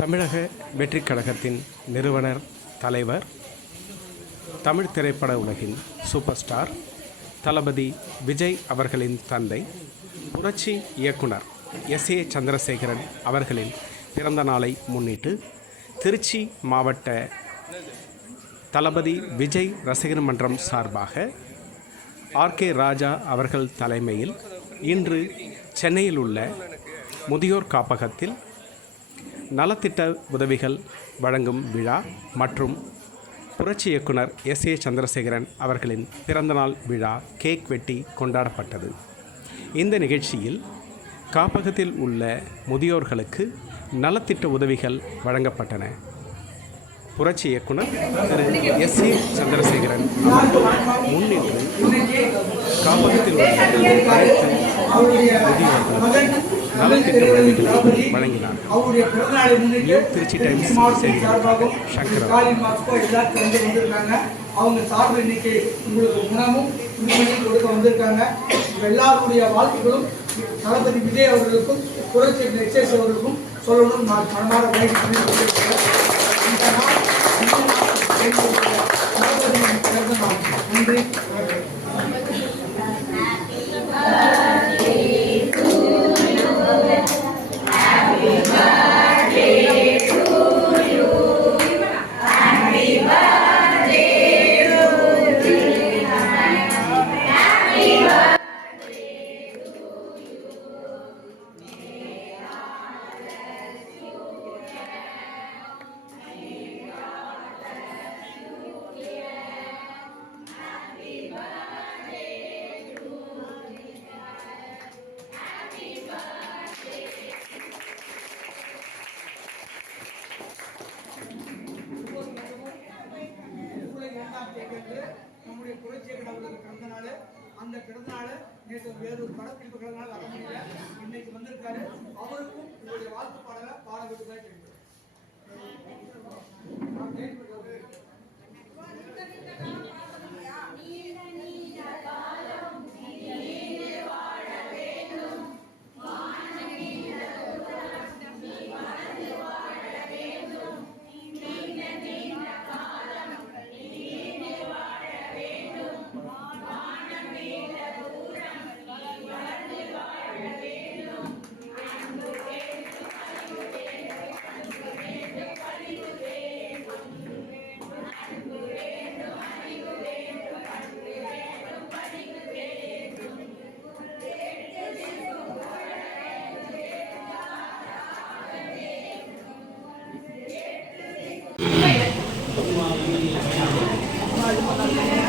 தமிழக வெற்றிக் கழகத்தின் நிறுவனர் தலைவர் தமிழ் திரைப்பட உலகின் சூப்பர் ஸ்டார் தளபதி விஜய் அவர்களின் தந்தை புரட்சி இயக்குனர் எஸ். ஏ. சந்திரசேகரன் அவர்களின் பிறந்த நாளை முன்னிட்டு திருச்சி மாவட்ட தளபதி விஜய் ரசிகர் மன்றம் சார்பாக ஆர்கே ராஜா அவர்கள் தலைமையில் இன்று சென்னையில் உள்ள முதியோர் காப்பகத்தில் நலத்திட்ட உதவிகள் வழங்கும் விழா மற்றும் புரட்சி இயக்குனர் எஸ் ஏ சந்திரசேகரன் அவர்களின் பிறந்தநாள் விழா கேக் வெட்டி கொண்டாடப்பட்டது. இந்த நிகழ்ச்சியில் காப்பகத்தில் உள்ள முதியோர்களுக்கு நலத்திட்ட உதவிகள் வழங்கப்பட்டன. புரட்சி இயக்குனர் திரு எஸ் சி சந்திரசேகரன். முன்னின்று காப்பகத்தில் உள்ள அனைத்து நலத்திட்ட உதவிகளை வழங்கினார் அவருடைய நியூ திருச்சி டைம்ஸ் செய்திகளுக்காக சங்கரன் வந்திருக்காங்க அவங்க சார்பு இன்னைக்கு உங்களுக்கு உணவும் துணிமணியும் கொடுக்க வந்திருக்காங்க எல்லாருடைய வாழ்த்துக்களும் தளபதி விஜய் அவர்களுக்கும் புரட்சி எக்ஸைஸ் அவர்களுக்கும் சொல்லணும் நான் மனமாற கொண்டிருக்கிறேன். இந்த நாள் இந்த நாள் எங்களுடைய தளபதியின் பிறந்த நாள் நன்றி வணக்கம். நம்முடைய புரட்சி கடவுளுக்கு பிறந்த நாள் அந்த பிறந்த நாள் நேற்று வேறொரு கடந்த வர முடியல இன்னைக்கு வந்திருக்காரு. அவருக்கும் உங்களுடைய வாழ்த்து பாடலை பாட விட்டுதான் கேட்கிறேன் るほど。